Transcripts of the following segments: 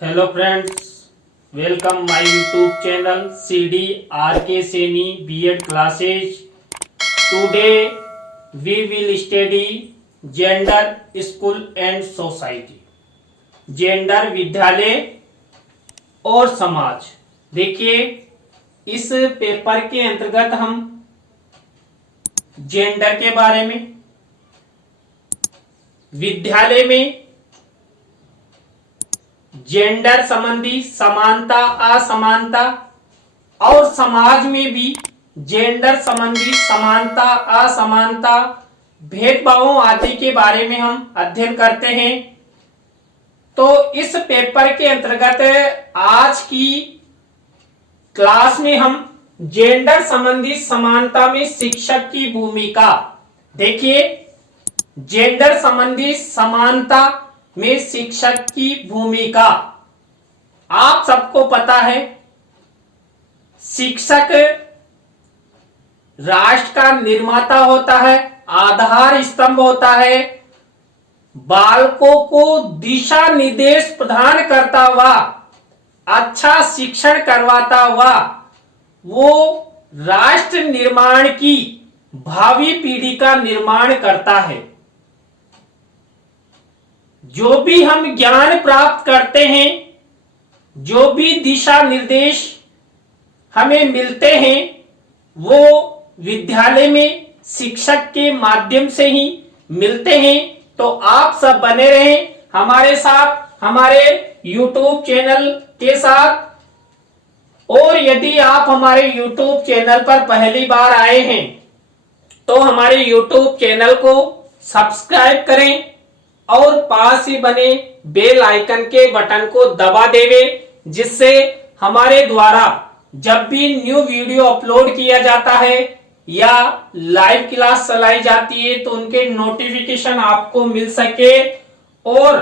Hello friends, welcome my YouTube channel CD RK Seni B.Ed classes. Today we will study gender, school and society. Gender विद्यालय और समाज। देखिए इस paper के अंतर्गत हम जेंडर के बारे में, विद्यालय में जेंडर संबंधी समानता असमानता और समाज में भी जेंडर संबंधी समानता असमानता भेदभावों आदि के बारे में हम अध्ययन करते हैं। तो इस पेपर के अंतर्गत आज की क्लास में हम जेंडर संबंधी समानता में शिक्षक की भूमिका, देखिए जेंडर संबंधी समानता में शिक्षक की भूमिका। आप सबको पता है शिक्षक राष्ट्र का निर्माता होता है, आधार स्तंभ होता है, बालकों को दिशा निर्देश प्रदान करता हुआ, अच्छा शिक्षण करवाता हुआ वो राष्ट्र निर्माण की भावी पीढ़ी का निर्माण करता है। जो भी हम ज्ञान प्राप्त करते हैं, जो भी दिशा निर्देश हमें मिलते हैं, वो विद्यालय में शिक्षक के माध्यम से ही मिलते हैं। तो आप सब बने रहें हमारे साथ, हमारे YouTube चैनल के साथ। और यदि आप हमारे YouTube चैनल पर पहली बार आए हैं तो हमारे YouTube चैनल को सब्सक्राइब करें और पास ही बने बेल आइकन के बटन को दबा देवे, जिससे हमारे द्वारा जब भी न्यू वीडियो अपलोड किया जाता है या लाइव क्लास चलाई जाती है तो उनके नोटिफिकेशन आपको मिल सके और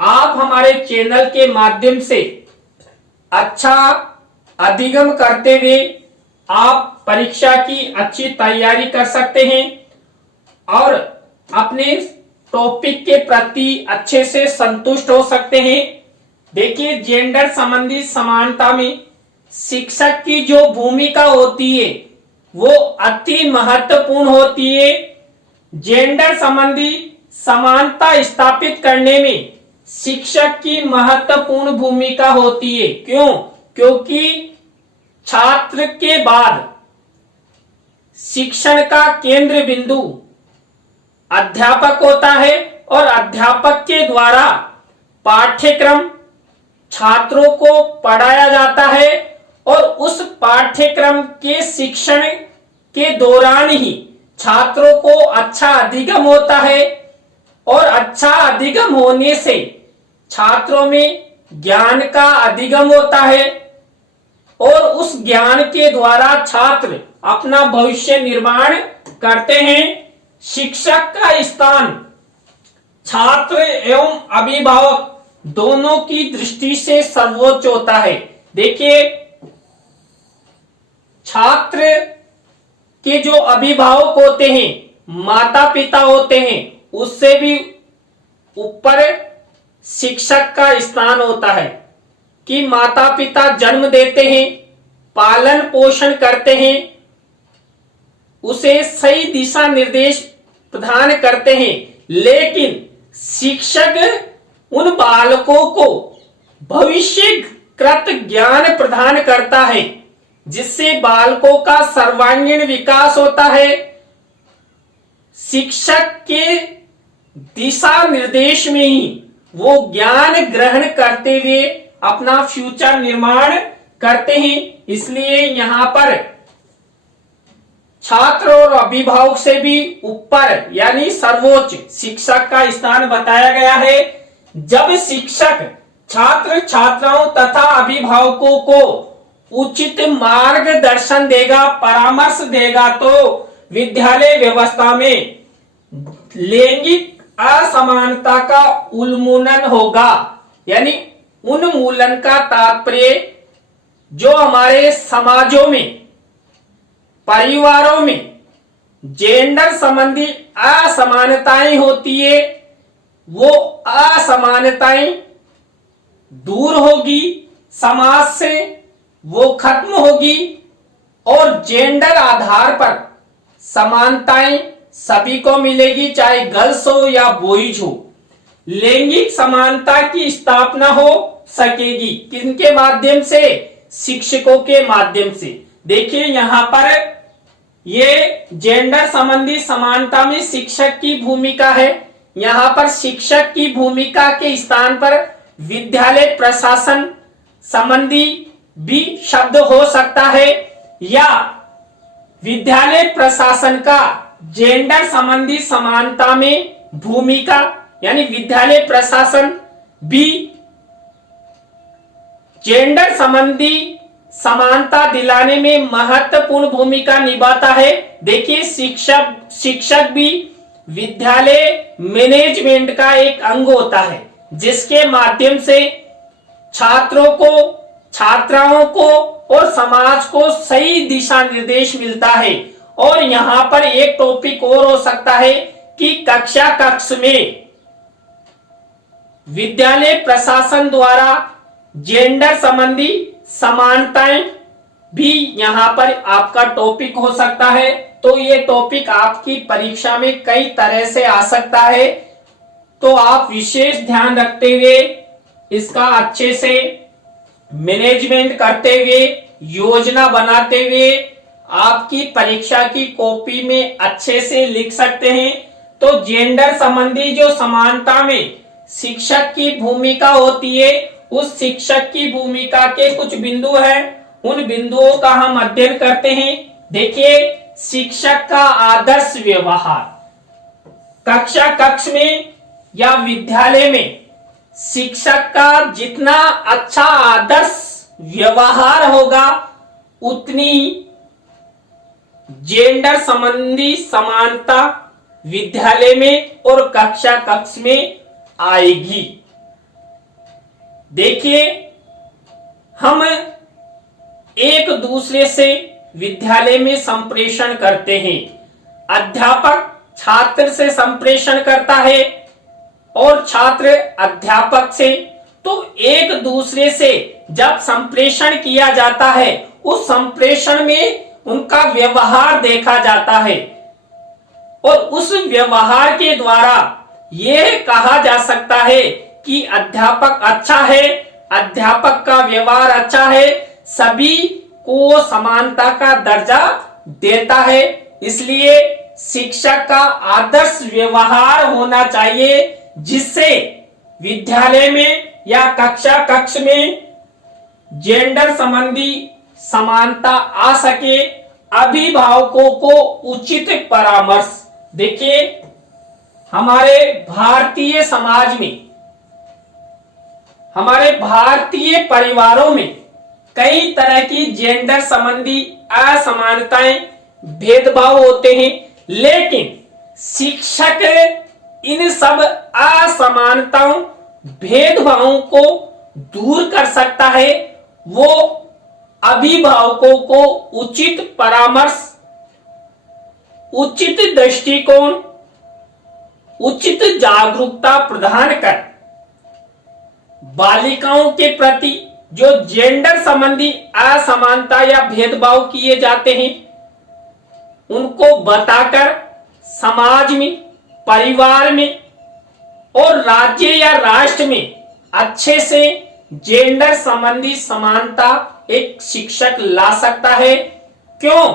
आप हमारे चैनल के माध्यम से अच्छा अधिगम करते हुए आप परीक्षा की अच्छी तैयारी कर सकते हैं और अपने टॉपिक के प्रति अच्छे से संतुष्ट हो सकते हैं। देखिए जेंडर संबंधी समानता में शिक्षक की जो भूमिका होती है वो अति महत्वपूर्ण होती है। जेंडर संबंधी समानता स्थापित करने में शिक्षक की महत्वपूर्ण भूमिका होती है। क्यों? क्योंकि छात्र के बाद शिक्षण का केंद्र बिंदु अध्यापक होता है और अध्यापक के द्वारा पाठ्यक्रम छात्रों को पढ़ाया जाता है और उस पाठ्यक्रम के शिक्षण के दौरान ही छात्रों को अच्छा अधिगम होता है और अच्छा अधिगम होने से छात्रों में ज्ञान का अधिगम होता है और उस ज्ञान के द्वारा छात्र अपना भविष्य निर्माण करते हैं। शिक्षक का स्थान छात्र एवं अभिभावक दोनों की दृष्टि से सर्वोच्च होता है। देखिए छात्र के जो अभिभावक होते हैं, माता पिता होते हैं, उससे भी ऊपर शिक्षक का स्थान होता है कि माता पिता जन्म देते हैं, पालन पोषण करते हैं, उसे सही दिशा निर्देश प्रदान करते हैं, लेकिन शिक्षक उन बालकों को भविष्यकृत ज्ञान प्रदान करता है जिससे बालकों का सर्वांगीण विकास होता है। शिक्षक के दिशा निर्देश में ही वो ज्ञान ग्रहण करते हुए अपना फ्यूचर निर्माण करते हैं। इसलिए यहाँ पर छात्र और अभिभावक से भी ऊपर यानी सर्वोच्च शिक्षक का स्थान बताया गया है। जब शिक्षक छात्र छात्राओं तथा अभिभावकों को उचित मार्गदर्शन देगा, परामर्श देगा, तो विद्यालय व्यवस्था में लैंगिक असमानता का उन्मूलन होगा। यानी उन्मूलन का तात्पर्य जो हमारे समाजों में, परिवारों में जेंडर संबंधी असमानताएं होती है, वो असमानताएं दूर होगी, समाज से वो खत्म होगी और जेंडर आधार पर समानताएं सभी को मिलेगी, चाहे गर्ल्स हो या बॉयज हो। लैंगिक समानता की स्थापना हो सकेगी किनके माध्यम से? शिक्षकों के माध्यम से। देखिए यहां पर ये जेंडर संबंधी समानता में शिक्षक की भूमिका है। यहां पर शिक्षक की भूमिका के स्थान पर विद्यालय प्रशासन संबंधी भी शब्द हो सकता है, या विद्यालय प्रशासन का जेंडर संबंधी समानता में भूमिका, यानी विद्यालय प्रशासन भी जेंडर संबंधी समानता दिलाने में महत्वपूर्ण भूमिका निभाता है। देखिए शिक्षक भी विद्यालय मैनेजमेंट का एक अंग होता है, जिसके माध्यम से छात्रों को, छात्राओं को और समाज को सही दिशा निर्देश मिलता है। और यहां पर एक टॉपिक और हो सकता है कि कक्ष में विद्यालय प्रशासन द्वारा जेंडर संबंधी समानताएं भी यहां पर आपका टॉपिक हो सकता है। तो ये टॉपिक आपकी परीक्षा में कई तरह से आ सकता है, तो आप विशेष ध्यान रखते हुए इसका अच्छे से मैनेजमेंट करते हुए, योजना बनाते हुए आपकी परीक्षा की कॉपी में अच्छे से लिख सकते हैं। तो जेंडर संबंधी जो समानता में शिक्षक की भूमिका होती है, उस शिक्षक की भूमिका के कुछ बिंदु हैं, उन बिंदुओं का हम अध्ययन करते हैं। देखिए शिक्षक का आदर्श व्यवहार। कक्ष में या विद्यालय में शिक्षक का जितना अच्छा आदर्श व्यवहार होगा, उतनी जेंडर संबंधी समानता विद्यालय में और कक्ष में आएगी। देखिए हम एक दूसरे से विद्यालय में संप्रेषण करते हैं। अध्यापक छात्र से संप्रेषण करता है और छात्र अध्यापक से। तो एक दूसरे से जब संप्रेषण किया जाता है, उस संप्रेषण में उनका व्यवहार देखा जाता है और उस व्यवहार के द्वारा यह कहा जा सकता है कि अध्यापक अच्छा है, अध्यापक का व्यवहार अच्छा है, सभी को समानता का दर्जा देता है। इसलिए शिक्षक का आदर्श व्यवहार होना चाहिए, जिससे विद्यालय में या कक्ष में जेंडर संबंधी समानता आ सके। अभिभावकों को उचित परामर्श। देखिए हमारे भारतीय समाज में, हमारे भारतीय परिवारों में कई तरह की जेंडर संबंधी असमानताएं, भेदभाव होते हैं, लेकिन शिक्षक इन सब असमानताओं, भेदभावों को दूर कर सकता है। वो अभिभावकों को उचित परामर्श, उचित दृष्टिकोण, उचित जागरूकता प्रदान कर बालिकाओं के प्रति जो जेंडर संबंधी असमानता या भेदभाव किए जाते हैं, उनको बताकर समाज में, परिवार में और राज्य या राष्ट्र में अच्छे से जेंडर संबंधी समानता एक शिक्षक ला सकता है। क्यों?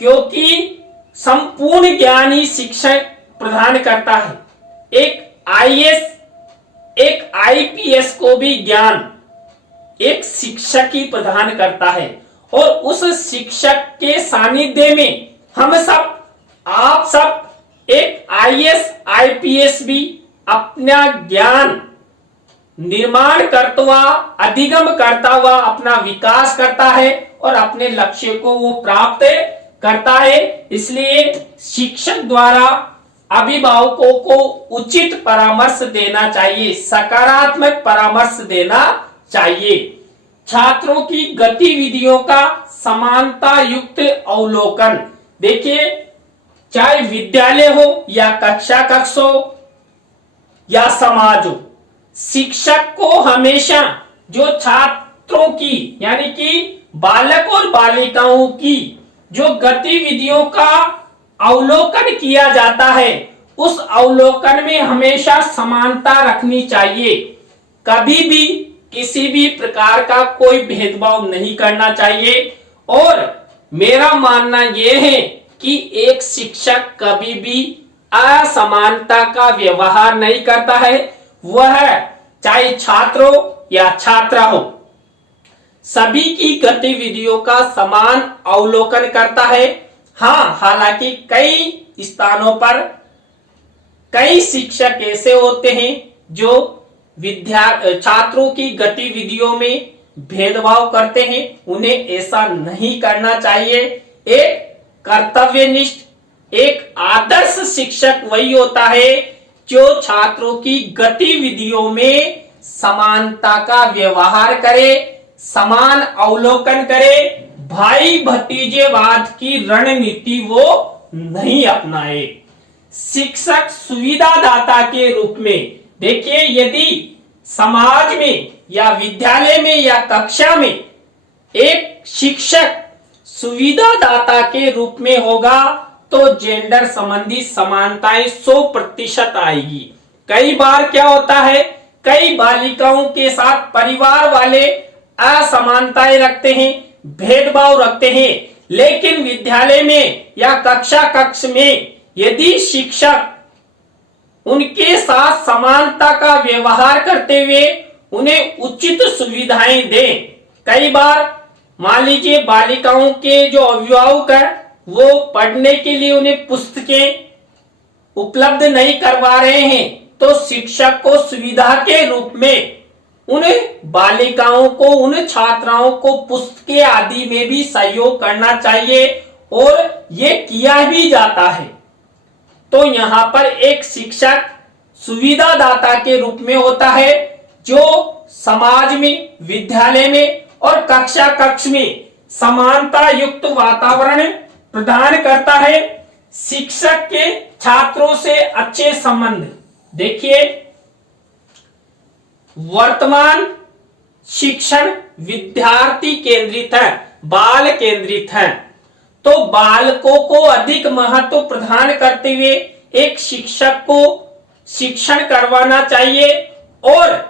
क्योंकि संपूर्ण ज्ञान ही शिक्षक प्रदान करता है। एक आईएएस, एक आईपीएस को भी ज्ञान एक शिक्षक ही प्रदान करता है, और उस शिक्षक के सानिध्य में हम सब, आप सब एक आईएएस, आईपीएस भी अपना ज्ञान निर्माण करता हुआ, अधिगम करता हुआ अपना विकास करता है और अपने लक्ष्य को वो प्राप्त करता है। इसलिए शिक्षक द्वारा अभिभावकों को उचित परामर्श देना चाहिए, सकारात्मक परामर्श देना चाहिए। छात्रों की गतिविधियों का समानता युक्त अवलोकन। देखिए चाहे विद्यालय हो या कक्ष हो या समाज हो, शिक्षक को हमेशा जो छात्रों की यानी कि बालक और बालिकाओं की जो गतिविधियों का अवलोकन किया जाता है, उस अवलोकन में हमेशा समानता रखनी चाहिए। कभी भी किसी भी प्रकार का कोई भेदभाव नहीं करना चाहिए। और मेरा मानना यह है कि एक शिक्षक कभी भी असमानता का व्यवहार नहीं करता है, वह चाहे छात्र हो या छात्रा हो, सभी की गतिविधियों का समान अवलोकन करता है। हाँ, हालांकि कई स्थानों पर कई शिक्षक ऐसे होते हैं जो छात्रों की गतिविधियों में भेदभाव करते हैं। उन्हें ऐसा नहीं करना चाहिए। एक कर्तव्यनिष्ठ, एक आदर्श शिक्षक वही होता है जो छात्रों की गतिविधियों में समानता का व्यवहार करे, समान अवलोकन करे, भाई भतीजेवाद की रणनीति वो नहीं अपनाए। शिक्षक सुविधादाता के रूप में देखिए, यदि समाज में या विद्यालय में या कक्षा में एक शिक्षक सुविधादाता के रूप में होगा तो जेंडर संबंधी समानताएं 100% आएगी। कई बार क्या होता है, कई बालिकाओं के साथ परिवार वाले असमानताएं रखते हैं, भेदभाव रखते हैं, लेकिन विद्यालय में या कक्ष में यदि शिक्षक उनके साथ समानता का व्यवहार करते हुए उन्हें उचित सुविधाएं दें। कई बार मान लीजिए बालिकाओं के जो अभिभावक है वो पढ़ने के लिए उन्हें पुस्तकें उपलब्ध नहीं करवा रहे हैं, तो शिक्षक को सुविधा के रूप में उन बालिकाओं को, उन छात्राओं को पुस्तकें आदि में भी सहयोग करना चाहिए और ये किया भी जाता है। तो यहाँ पर एक शिक्षक सुविधादाता के रूप में होता है जो समाज में, विद्यालय में और कक्ष में समानता युक्त वातावरण प्रदान करता है। शिक्षक के छात्रों से अच्छे संबंध। देखिए, वर्तमान शिक्षण विद्यार्थी केंद्रित है, बाल केंद्रित है। तो बालकों को अधिक महत्व प्रदान करते हुए एक शिक्षक को शिक्षण करवाना चाहिए और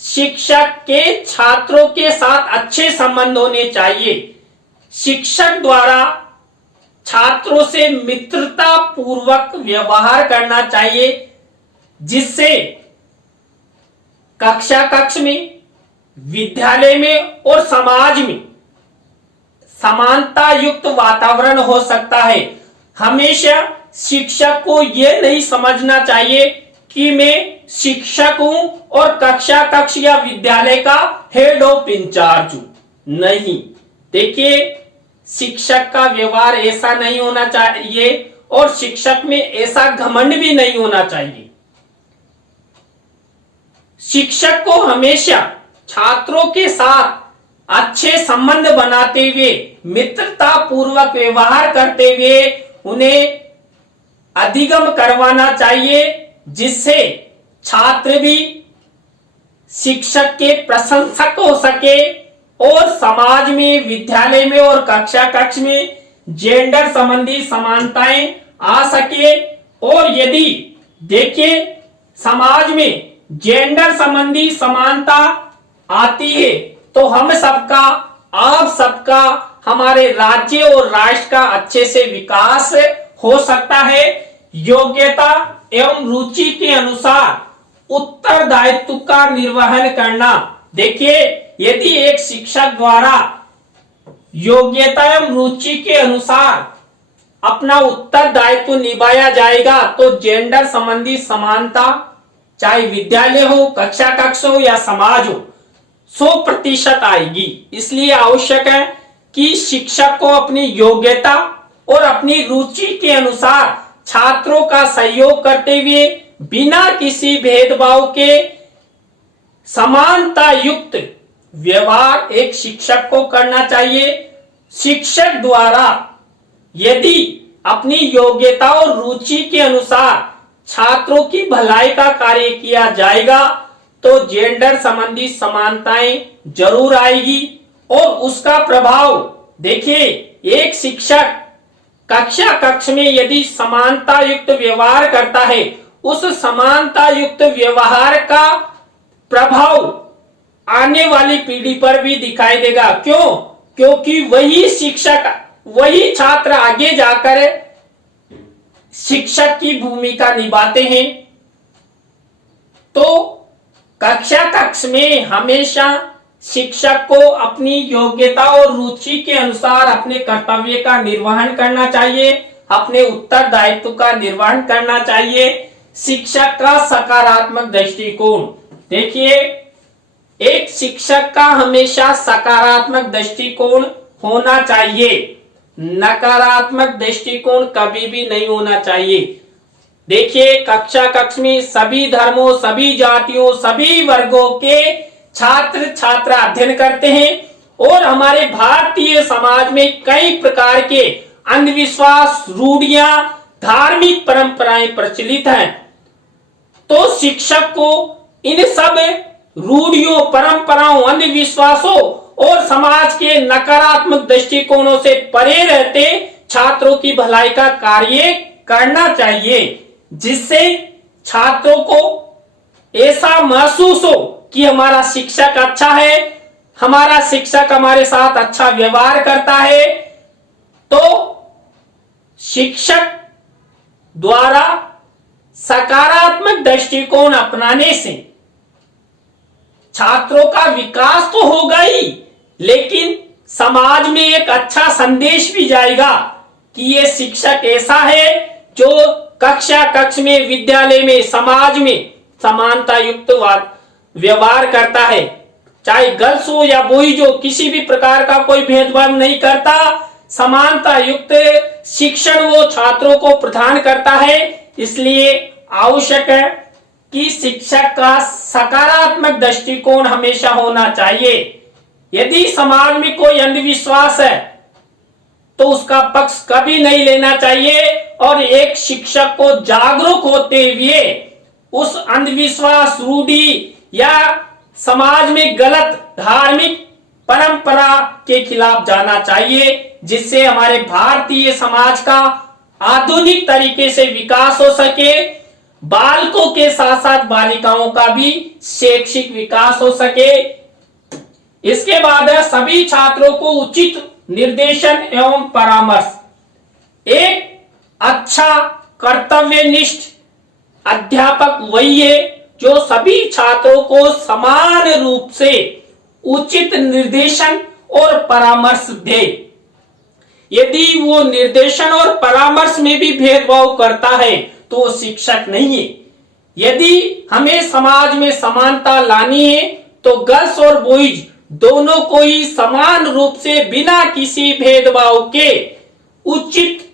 शिक्षक के छात्रों के साथ अच्छे संबंध होने चाहिए। शिक्षक द्वारा छात्रों से मित्रता पूर्वक व्यवहार करना चाहिए, जिससे कक्ष में, विद्यालय में और समाज में समानता युक्त वातावरण हो सकता है। हमेशा शिक्षक को यह नहीं समझना चाहिए कि मैं शिक्षक हूं और कक्ष या विद्यालय का हेड ऑफ इंचार्ज हूं। नहीं, देखिए, शिक्षक का व्यवहार ऐसा नहीं होना चाहिए और शिक्षक में ऐसा घमंड भी नहीं होना चाहिए। शिक्षक को हमेशा छात्रों के साथ अच्छे संबंध बनाते हुए, मित्रता पूर्वक व्यवहार करते हुए उन्हें अधिगम करवाना चाहिए, जिससे छात्र भी शिक्षक के प्रशंसक हो सके और समाज में, विद्यालय में और कक्ष में जेंडर संबंधी समानताएं आ सके। और यदि देखिए समाज में जेंडर संबंधी समानता आती है तो हम सबका, आप सबका, हमारे राज्य और राष्ट्र का अच्छे से विकास हो सकता है। योग्यता एवं रुचि के अनुसार उत्तरदायित्व का निर्वहन करना। देखिए, यदि एक शिक्षक द्वारा योग्यता एवं रुचि के अनुसार अपना उत्तरदायित्व निभाया जाएगा तो जेंडर संबंधी समानता, चाहे विद्यालय हो, कक्ष हो या समाज हो, 100% आएगी। इसलिए आवश्यक है कि शिक्षक को अपनी योग्यता और अपनी रुचि के अनुसार छात्रों का सहयोग करते हुए बिना किसी भेदभाव के समानता युक्त व्यवहार एक शिक्षक को करना चाहिए। शिक्षक द्वारा यदि अपनी योग्यता और रुचि के अनुसार छात्रों की भलाई का कार्य किया जाएगा तो जेंडर संबंधी समानताएं जरूर आएगी। और उसका प्रभाव देखिए, एक शिक्षक कक्ष में यदि समानता युक्त व्यवहार करता है, उस समानता युक्त व्यवहार का प्रभाव आने वाली पीढ़ी पर भी दिखाई देगा। क्यों? क्योंकि वही शिक्षक, वही छात्र आगे जाकर शिक्षक की भूमिका निभाते हैं। तो कक्ष में हमेशा शिक्षक को अपनी योग्यता और रुचि के अनुसार अपने कर्तव्य का निर्वहन करना चाहिए, अपने उत्तरदायित्व का निर्वहन करना चाहिए। शिक्षक का सकारात्मक दृष्टिकोण, देखिए, एक शिक्षक का हमेशा सकारात्मक दृष्टिकोण होना चाहिए, नकारात्मक दृष्टिकोण कभी भी नहीं होना चाहिए। देखिए, कक्ष में सभी धर्मों, सभी जातियों, सभी वर्गों के छात्र छात्रा अध्ययन करते हैं और हमारे भारतीय समाज में कई प्रकार के अंधविश्वास, रूढ़ियां, धार्मिक परंपराएं प्रचलित हैं। तो शिक्षक को इन सब रूढ़ियों, परंपराओं, अंधविश्वासों और समाज के नकारात्मक दृष्टिकोणों से परे रहते छात्रों की भलाई का कार्य करना चाहिए, जिससे छात्रों को ऐसा महसूस हो कि हमारा शिक्षक अच्छा है, हमारा शिक्षक हमारे साथ अच्छा व्यवहार करता है। तो शिक्षक द्वारा सकारात्मक दृष्टिकोण अपनाने से छात्रों का विकास तो होगा ही, लेकिन समाज में एक अच्छा संदेश भी जाएगा कि ये शिक्षक ऐसा है जो कक्ष में, विद्यालय में, समाज में समानता युक्त व्यवहार करता है। चाहे गर्ल्स हो या बॉयज हो, किसी भी प्रकार का कोई भेदभाव नहीं करता, समानता युक्त शिक्षण वो छात्रों को प्रदान करता है। इसलिए आवश्यक है कि शिक्षक का सकारात्मक दृष्टिकोण हमेशा होना चाहिए। यदि समाज में कोई अंधविश्वास है तो उसका पक्ष कभी नहीं लेना चाहिए और एक शिक्षक को जागरूक होते हुए उस अंधविश्वास, रूढ़ी या समाज में गलत धार्मिक परंपरा के खिलाफ जाना चाहिए, जिससे हमारे भारतीय समाज का आधुनिक तरीके से विकास हो सके, बालकों के साथ साथ बालिकाओं का भी शैक्षिक विकास हो सके। इसके बाद है सभी छात्रों को उचित निर्देशन एवं परामर्श। एक अच्छा कर्तव्यनिष्ठ अध्यापक वही है जो सभी छात्रों को समान रूप से उचित निर्देशन और परामर्श दे। यदि वो निर्देशन और परामर्श में भी भेदभाव करता है तो वो शिक्षक नहीं है। यदि हमें समाज में समानता लानी है तो गर्ल्स और बॉयज दोनों को ही समान रूप से बिना किसी भेदभाव के उचित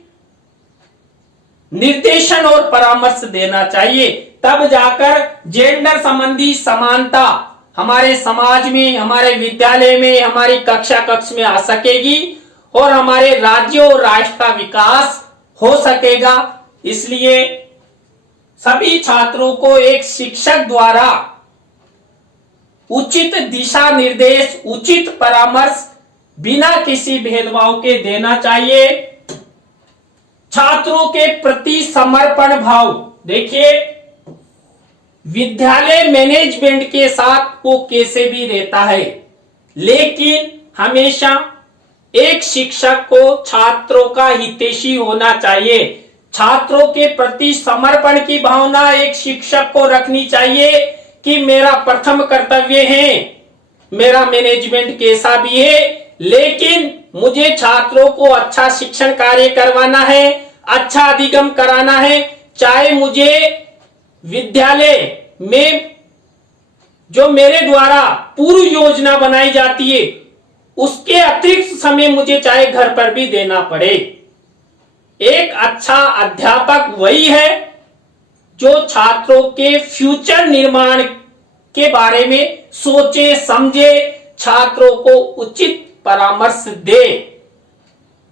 निर्देशन और परामर्श देना चाहिए। तब जाकर जेंडर संबंधी समानता हमारे समाज में, हमारे विद्यालय में, हमारी कक्ष में आ सकेगी और हमारे राज्य और राष्ट्र का विकास हो सकेगा। इसलिए सभी छात्रों को एक शिक्षक द्वारा उचित दिशा निर्देश, उचित परामर्श बिना किसी भेदभाव के देना चाहिए। छात्रों के प्रति समर्पण भाव, देखिए, विद्यालय मैनेजमेंट के साथ वो कैसे भी रहता है, लेकिन हमेशा एक शिक्षक को छात्रों का हितैषी होना चाहिए। छात्रों के प्रति समर्पण की भावना एक शिक्षक को रखनी चाहिए कि मेरा प्रथम कर्तव्य है, मेरा मैनेजमेंट कैसा भी है, लेकिन मुझे छात्रों को अच्छा शिक्षण कार्य करवाना है, अच्छा अधिगम कराना है। चाहे मुझे विद्यालय में जो मेरे द्वारा पूर्व योजना बनाई जाती है उसके अतिरिक्त समय मुझे चाहे घर पर भी देना पड़े। एक अच्छा अध्यापक वही है जो छात्रों के फ्यूचर निर्माण के बारे में सोचे समझे, छात्रों को उचित परामर्श दे,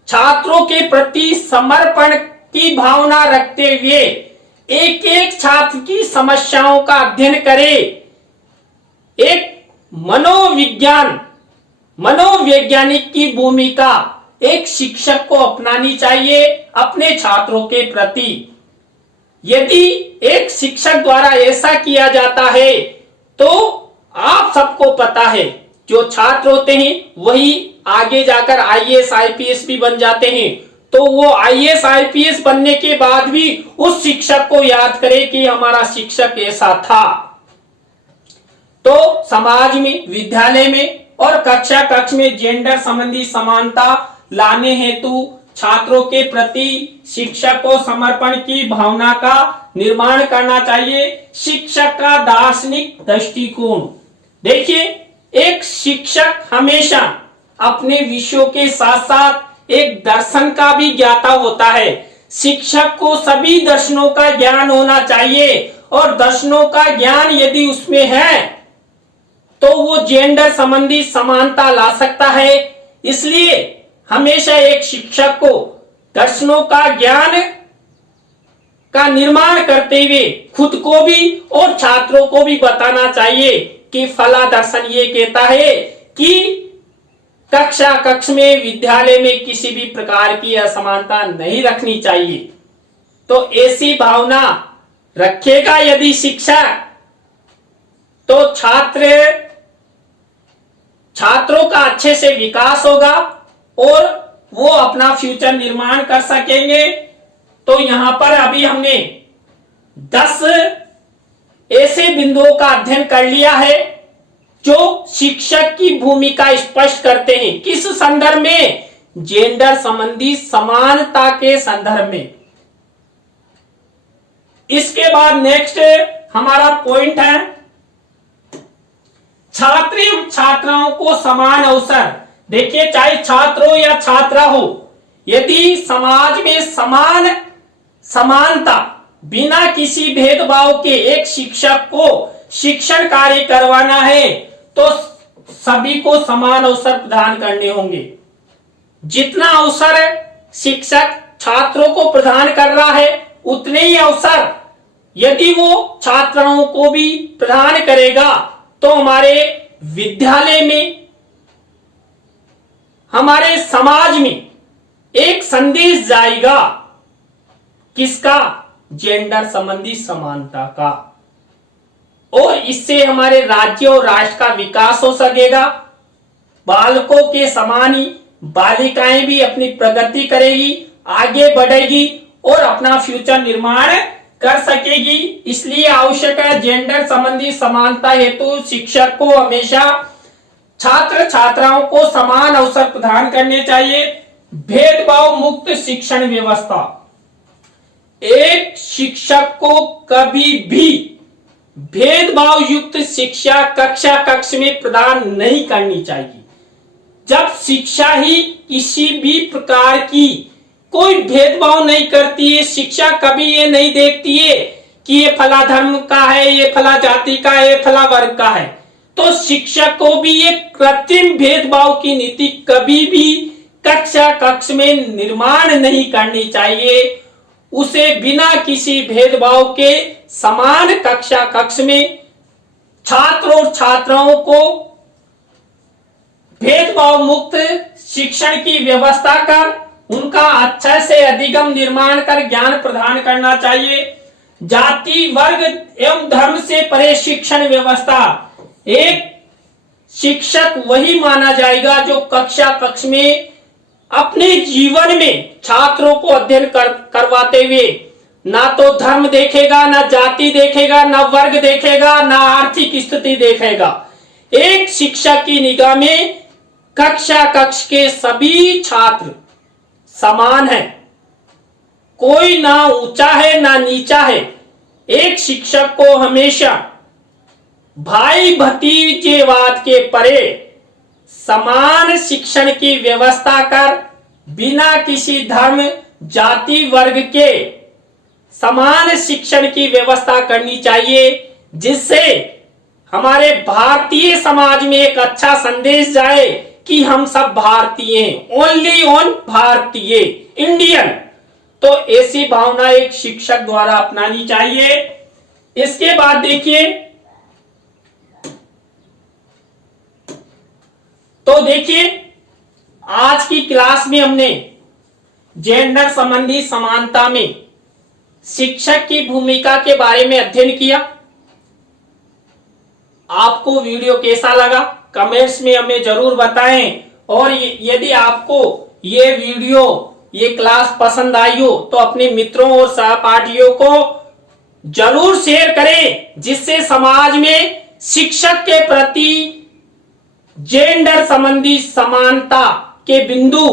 छात्रों के प्रति समर्पण की भावना रखते हुए एक एक छात्र की समस्याओं का अध्ययन करे, एक मनोवैज्ञानिक की भूमिका एक शिक्षक को अपनानी चाहिए अपने छात्रों के प्रति। यदि एक शिक्षक द्वारा ऐसा किया जाता है तो आप सबको पता है जो छात्र होते हैं वही आगे जाकर आईएएस आईपीएस भी बन जाते हैं। तो वो आईएएस आईपीएस बनने के बाद भी उस शिक्षक को याद करे कि हमारा शिक्षक ऐसा था। तो समाज में, विद्यालय में और कक्षा कक्ष में जेंडर संबंधी समानता लाने हेतु छात्रों के प्रति शिक्षक को समर्पण की भावना का निर्माण करना चाहिए। शिक्षक का दार्शनिक दृष्टिकोण, देखिए एक शिक्षक हमेशा अपने विषयों के साथ साथ एक दर्शन का भी ज्ञाता होता है। शिक्षक को सभी दर्शनों का ज्ञान होना चाहिए और दर्शनों का ज्ञान यदि उसमें है तो वो जेंडर संबंधी समानता ला सकता है। इसलिए हमेशा एक शिक्षक को दर्शनों का ज्ञान का निर्माण करते हुए खुद को भी और छात्रों को भी बताना चाहिए कि फला दर्शन ये कहता है कि कक्षा कक्ष में, विद्यालय में किसी भी प्रकार की असमानता नहीं रखनी चाहिए। तो ऐसी भावना रखेगा यदि शिक्षक तो छात्रों का अच्छे से विकास होगा और वो अपना फ्यूचर निर्माण कर सकेंगे। तो यहां पर अभी हमने 10 ऐसे बिंदुओं का अध्ययन कर लिया है जो शिक्षक की भूमिका स्पष्ट करते हैं। किस संदर्भ में? जेंडर संबंधी समानता के संदर्भ में। इसके बाद नेक्स्ट हमारा पॉइंट है छात्र एवं छात्राओं को समान अवसर। देखिए चाहे छात्र हो या छात्रा हो, यदि समाज में समानता बिना किसी भेदभाव के एक शिक्षक को शिक्षण कार्य करवाना है तो सभी को समान अवसर प्रदान करने होंगे। जितना अवसर शिक्षक छात्रों को प्रदान कर रहा है उतने ही अवसर यदि वो छात्राओं को भी प्रदान करेगा तो हमारे विद्यालय में, हमारे समाज में एक संदेश जाएगा। किसका? जेंडर संबंधी समानता का। और इससे हमारे राज्य और राष्ट्र का विकास हो सकेगा। बालकों के समान ही बालिकाएं भी अपनी प्रगति करेगी, आगे बढ़ेगी और अपना फ्यूचर निर्माण कर सकेगी। इसलिए आवश्यक है जेंडर संबंधी समानता हेतु शिक्षक को हमेशा छात्र छात्राओं को समान अवसर प्रदान करने चाहिए। भेदभाव मुक्त शिक्षण व्यवस्था। एक शिक्षक को कभी भी भेदभाव युक्त शिक्षा कक्षा कक्ष में प्रदान नहीं करनी चाहिए। जब शिक्षा ही किसी भी प्रकार की कोई भेदभाव नहीं करती है, शिक्षा कभी ये नहीं देखती है कि ये फला धर्म का है, ये फला जाति का है, ये फला वर्ग का है, तो शिक्षक को भी ये कृत्रिम भेदभाव की नीति कभी भी कक्षा कक्ष में निर्माण नहीं करनी चाहिए। उसे बिना किसी भेदभाव के समान कक्षा कक्ष में छात्र और छात्राओं को भेदभाव मुक्त शिक्षण की व्यवस्था कर उनका अच्छा से अधिगम निर्माण कर ज्ञान प्रदान करना चाहिए। जाति वर्ग एवं धर्म से परे शिक्षण व्यवस्था। एक शिक्षक वही माना जाएगा जो कक्षा कक्ष में अपने जीवन में छात्रों को अध्ययन करवाते हुए ना तो धर्म देखेगा, ना जाति देखेगा, ना वर्ग देखेगा, ना आर्थिक स्थिति देखेगा। एक शिक्षक की निगाह में कक्षा कक्ष के सभी छात्र समान है, कोई ना ऊंचा है ना नीचा है। एक शिक्षक को हमेशा भाई भतीजेवाद के परे समान शिक्षण की व्यवस्था कर बिना किसी धर्म जाति वर्ग के समान शिक्षण की व्यवस्था करनी चाहिए, जिससे हमारे भारतीय समाज में एक अच्छा संदेश जाए कि हम सब भारतीय हैं, ओनली ऑन भारतीय, इंडियन। तो ऐसी भावना एक शिक्षक द्वारा अपनानी चाहिए। इसके बाद देखिए तो देखिए, आज की क्लास में हमने जेंडर संबंधी समानता में शिक्षक की भूमिका के बारे में अध्ययन किया। आपको वीडियो कैसा लगा कमेंट्स में हमें जरूर बताएं, और यदि आपको ये वीडियो, ये क्लास पसंद आई हो तो अपने मित्रों और सहपाठियों को जरूर शेयर करें, जिससे समाज में शिक्षक के प्रति जेंडर संबंधी समानता के बिंदु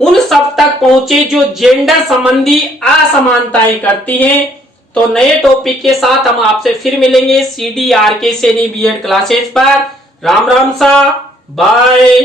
उन सब तक पहुंचे जो जेंडर संबंधी असमानताएं करती हैं। तो नए टॉपिक के साथ हम आपसे फिर मिलेंगे CDRK सैनी B.Ed क्लासेस पर। राम राम सा, बाय।